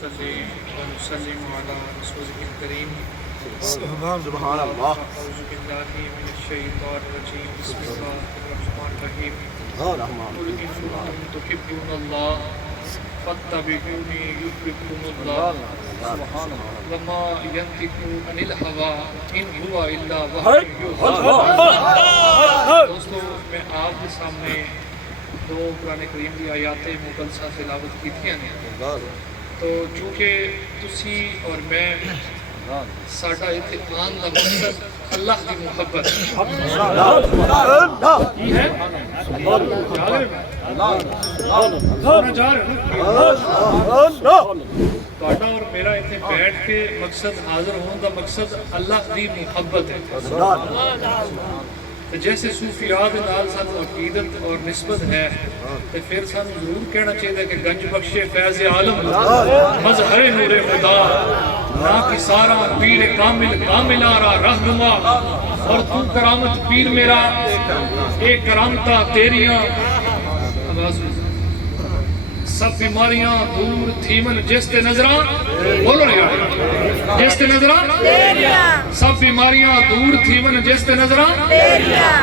ونسلم على رسوله الكريم. سبحان اللہ. اعوذ باللہ من الشیطان الرجیم. بسم اللہ الرحمن الرحیم. قل ان کنتم تحبون اللہ فاتبعونی یحببکم اللہ وما ینطق عن الہوی ان هو الا وحی یوحی. دوستو میں آپ کے سامنے دو قرآن کریم کی آیات مقدسہ تلاوت کی تھیں. تو چونکہ تسی اور میں ساڈا اتنے آن کا مقصد اللہ کی محبت کی ہے. تہاڈا اور میرا اتنے بیٹھ کے مقصد حاضر ہونے کا مقصد اللہ کی محبت ہے. جیسے صوفیات نال سانو عقیدت اور نسبت ہے تو پھر سانو ضرور کہنا چاہیے کہ گنج بخش فیض عالم مظہر نور خدا نا کی سارا پیر کامل کامل آرا رہنما اور تو کرامت پیر میرا اے کرامتا تیریاں سب بیماریاں دور تھیمن جس تے نظراں بولو نہیں جس تے نظراں سب بیماریاں دور تھیمن جس تے نظراں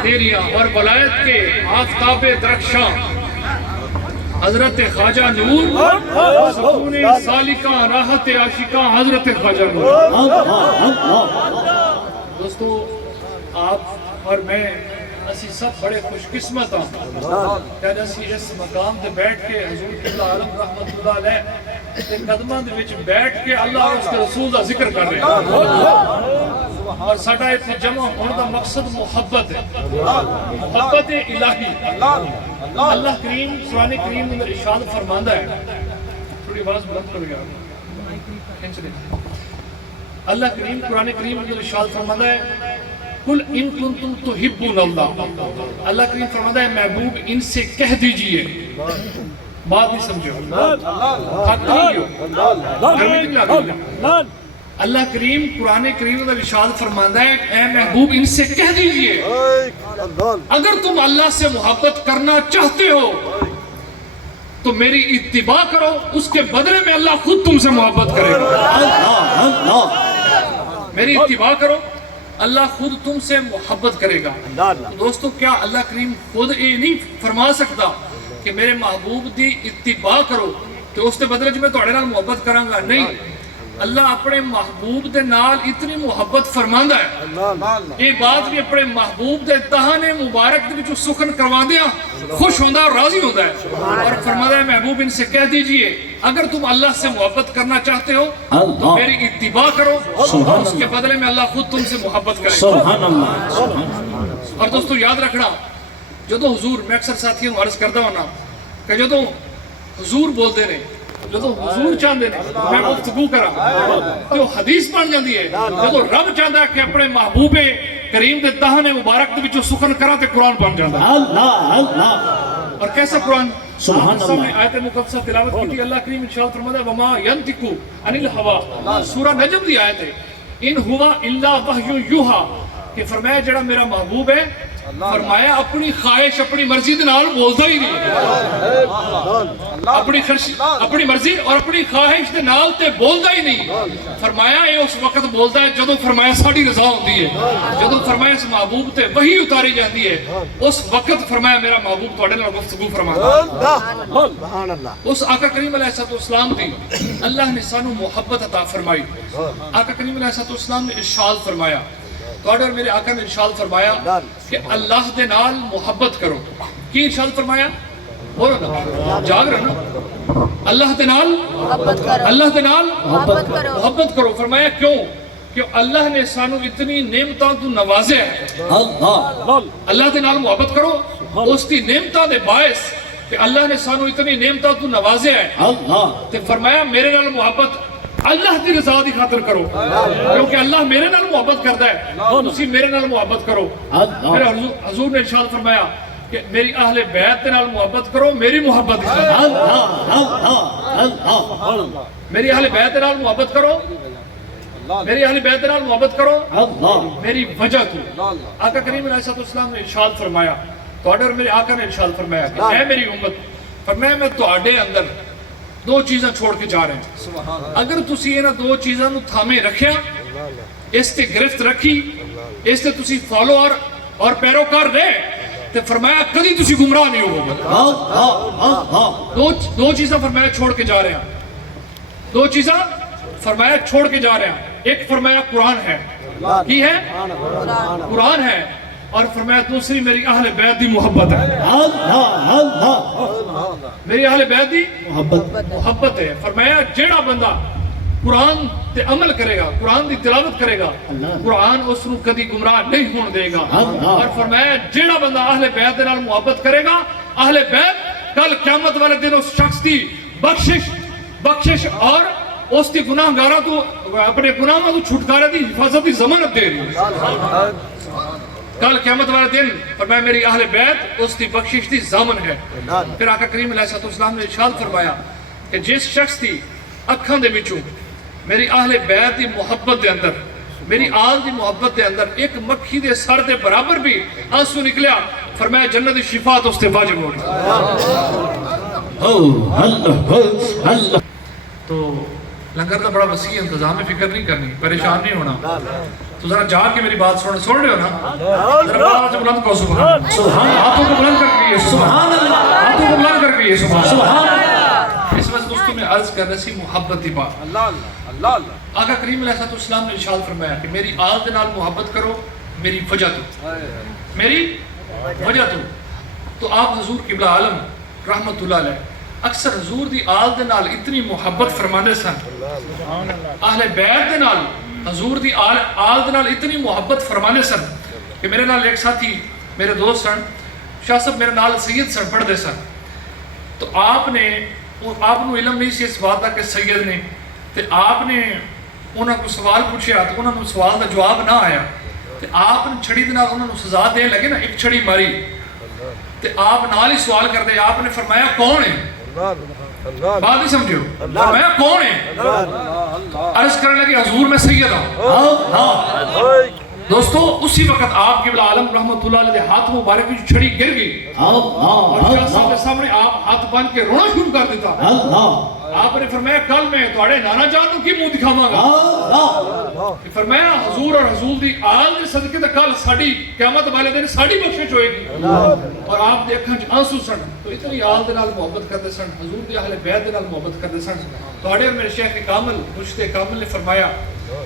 تیریاں اور ولایت کے آفتاب درخشاں حضرت خواجہ نور سکون سالکاں راحت عاشقاں حضرت خواجہ نور. دوستو آپ اور میں اسی سب بڑے خوش قسمت ہاں کہ اسی اس مقام تے بیٹھ کے حضور قبلہ عالم رحمت اللہ علیہ تے قدماں دے وچ بیٹھ کے اللہ اور اس کے رسول دا ذکر کر رہے ہیں. اور ساڈا اتنے جمع ہونے دا مقصد محبت ہے, محبت الہی. اللہ کریم قرآن کریم میں ارشاد فرماندا ہے, تھوڑی آواز بلند کرو یار. اللہ کریم قرآن کریم میں ارشاد فرماندا ہے قل ان کنتم تحبون اللہ. اللہ کریم فرماتا ہے محبوب ان سے کہہ دیجئے. بات نہیں سمجھو, اللہ کریم قرآن کریم میں ارشاد فرماتا ہے اے محبوب ان سے کہہ دیجئے اگر تم اللہ سے محبت کرنا چاہتے ہو تو میری اتباع کرو, اس کے بدلے میں اللہ خود تم سے محبت کرے گا. میری اتباع کرو, اللہ خود تم سے محبت کرے گا. دوستو کیا اللہ کریم خود یہ نہیں فرما سکتا کہ میرے محبوب دی اتباع کرو تو اس کے بدلے جو میں تھوڑے نال محبت کراں گا؟ نہیں, اللہ اپنے محبوب دے نال اتنی محبت فرماندا ہے. یہ بات بھی اپنے محبوب دے دہانے مبارک دے وچوں سخن کرواندیاں خوش ہوندا اور راضی ہوندا ہے. اور فرماتا ہے محبوب ان سے کہہ دیجئے اگر تم اللہ سے محبت کرنا چاہتے ہو تو میری اتباع کرو, اس کے بدلے میں اللہ خود تم سے محبت کرے گا. اور دوستو یاد رکھنا, جدو حضور, میں اکثر ساتھیوں عرض کردا ہونا کہ جدو حضور بولتے رہے, جدو حضور چاہتے ہیں میں گفتگو کراں تو حدیث بن جاندی ہے. جدو رب چاہتا ہے کہ اپنے محبوب کریم دے دہانے مبارک دے وچوں سخن کراں تے قرآن بن جاتا ہے. اور کیسا قرآن؟ سبحان اللہ. آیت مقدسہ تلاوت کی تھی. اللہ کریم ارشاد فرماتا ہے وما ینطق عن الہوی, سورہ نجم دی آیت ہے, ان ہوا الا وحی یوحی, کہ فرمایا جڑا میرا محبوب ہے فرمایا اپنی خواہش اپنی مرضی دے نال بولدا ہی نہیں, اپنی مرضی اور اپنی خواہش دے نال تے بولدا ہی نہیں. فرمایا یہ اس وقت بولدا ہے جدوں فرمایا ساڈی رضا ہوندی ہے, جدوں فرمایا اس محبوب تے وحی اتاری جاندی ہے, اس وقت فرمایا میرا محبوب تواڈے نال گفتگو فرماندا ہے. اس آقا کریم علیہ السلام دی اللہ نے سانو محبت عطا فرمائی. آقا کریم علیہ السلام نے ارشاد فرمایا, اور میرے آقا نے ارشاد فرمایا کہ اللہ دے نال محبت کرو. کی ارشاد فرمایا؟ بولو نا, جاگ رہے نا, اللہ دے نال اللہ دے نال محبت کرو. فرمایا کیوں؟ کہ اللہ نے سانو اتنی نعمتاں تو نوازے ہے, اللہ دے نال محبت کرو. اس کی نعمتاں دے باعث کہ اللہ نے سانو اتنی نعمتاں تو نوازے ہے, تو فرمایا میرے نال محبت اللہ کی رضا دی خاطر کرو, کیونکہ اللہ میرے نال محبت کرتا ہے, تسی میرے نال محبت کرو. پھر حضور نے ارشاد فرمایا کہ میری اہل بیت دے نال محبت کرو, میری محبت دی خاطر. میری اہل بیت دے نال محبت کرو, میری اہل بیت دے نال محبت کرو میری وجہ تو. آقا کریم علیہ السلام نے ارشاد فرمایا, تواڈے اور میرے آقا نے ارشاد فرمایا کہ اے میری امت, فرمایا میں تواڈے اندر دو چیزاں چھوڑ کے جا رہے ہیں. اگر تسی انہاں دو چیزاں نو تھامے رکھیا, اس تے گرفت رکھی, اس تے تسی فالوور اور پیروکار رہے, تے فرمایا کدی تسی گمراہ نہیں ہوگے. دو چیزاں فرمایا چھوڑ کے جا رہے ہیں, دو چیزاں فرمایا چھوڑ کے جا رہے ہیں. ایک فرمایا قرآن ہے, کی ہے قرآن ہے, اور فرمایا دوسری میری اہل بیت دی محبت ہے. میری اہل بیت دی محبت ہے. فرمایا جیڑا بندہ قرآن تے عمل کرے گا, قرآن دی تلاوت کرے گا, قرآن اس نو کدی گمراہ نہیں ہون دے گا. اور فرمایا جیڑا بندہ اہل بیت دے نال محبت کرے گا, اہل بیت کل قیامت والے دن اس شخص دی بخشش اور اس دی گناہگاراں تو اپنے گناہاں تو چھٹکارے دی حفاظت دی ضمانت دے رہی ہے. کل قیامت والے دن فرمایا میری اہل بیت اس دی بخشش دی ضامن ہے. پھر آقا کریم علیہ السلام نے ارشاد فرمایا کہ جس شخص دی اکھاں دے وچوں میری اہل بیت دی محبت دے اندر, میری آل دی محبت دے اندر ایک مکھی دے سر دے برابر بھی آنسو نکلیا, فرمایا جنت دی شفاعت اس تے واجب ہو گئی. تو لنگر کا بڑا وسیع انتظام ہے, فکر نہیں کرنی, پریشان نہیں ہونا. تو ذرا جا کے میری بات سن رہے ہو نا, ذرا آواز بلند کرو سبحان اللہ, ہاتھوں کو بلند کر کے سبحان اللہ, ہاتھوں کو بلند کر کے سبحان اللہ. اس وقت دوستوں میں عرض کر رہی محبت دی بات. آقا کریم علیہ السلام نے ارشاد فرمایا کہ میری آل دے نال محبت کرو میری وجہ تو, میری وجہ تو آپ حضور قبلہ عالم رحمت اللہ علیہ اکثر حضور دی آل دے نال اتنی محبت فرمانے سن, اہل بیت دے نال حضور دی آل دے نال اتنی محبت فرمانے سن کہ میرے نال ایک ساتھی میرے دوست سن, شاہ صاحب میرے نال سید سن, پڑھ دے سن. تو آپ نو علم نہیں سی اس بات کا کہ سید نے, تے آپ نے انہاں کو سوال پوچھیا تو انہاں نو سوال دا جواب نہ آیا, تے آپ نے چھڑی دے نال انہاں نو سزا دین لگے نا, ایک چھڑی ماری, تے آپ نال ہی سوال کر دے, آپ نے فرمایا کون ہے, بات نہیں سمجھو, فرمایا کون ہے, عرض کرنے لگے حضور میں سید ہوں. دوستو اسی وقت آپ قبلہ عالم رحمت اللہ علیہ ہاتھ مبارک کی چھڑی گر گئی, اور شاہ صاحب کے سامنے آپ ہاتھ بن کے رونا شروع کر دیتا. آپ نے فرمایا کل میں تھوڑے نانا جان کی منہ دکھاواں گا. فرمایا حضور اور حضور دی آل دے صدقے تے کل ساڈی قیامت والے دن ساڈی بخشش ہوئے گی. اور آپ دے اکھاں وچ آنسو سن, تو اتنی آل دے نال محبت کرتے سن, حضور دی اہل بیت دے نال محبت کرتے سن. تھوڑے میرے شیخ کامل مرشد کامل نے فرمایا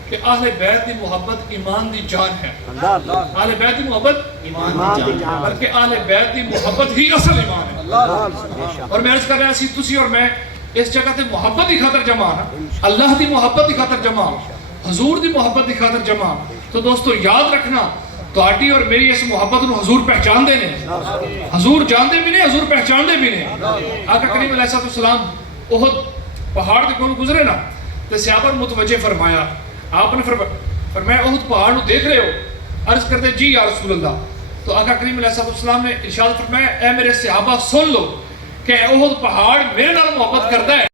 کہ اہل بیت دی محبت ایمان دی جان ہے. اہل بیت دی محبت ایمان دی جان, بلکہ اہل بیت دی محبت ہی اصل ایمان ہے. اور میں عرض کر رہا سی تسی اور میں اس جگہ تے محبت دی خاطر جمع نا, اللہ دی محبت دی خاطر جمع, حضور دی محبت دی خاطر جمع. تو دوستو یاد رکھنا تہاڈی اور میری اس محبت نو حضور پہچان دے نے, حضور جاندے بھی نے, حضور پہچان دے بھی نے. آقا کریم علیہ السلام احد پہاڑ دے کولوں گزرے نا, تے صحابہ متوجہ فرمایا, آپ نے فرمایا احد پہاڑ نو دیکھ رہے ہو, عرض کرتے جی یا رسول اللہ. تو آقا کریم علیہ السلام نے ارشاد فرمایا اے میرے صحابہ سن لو کہ احد پہاڑ میرے نال محبت کرتا ہے.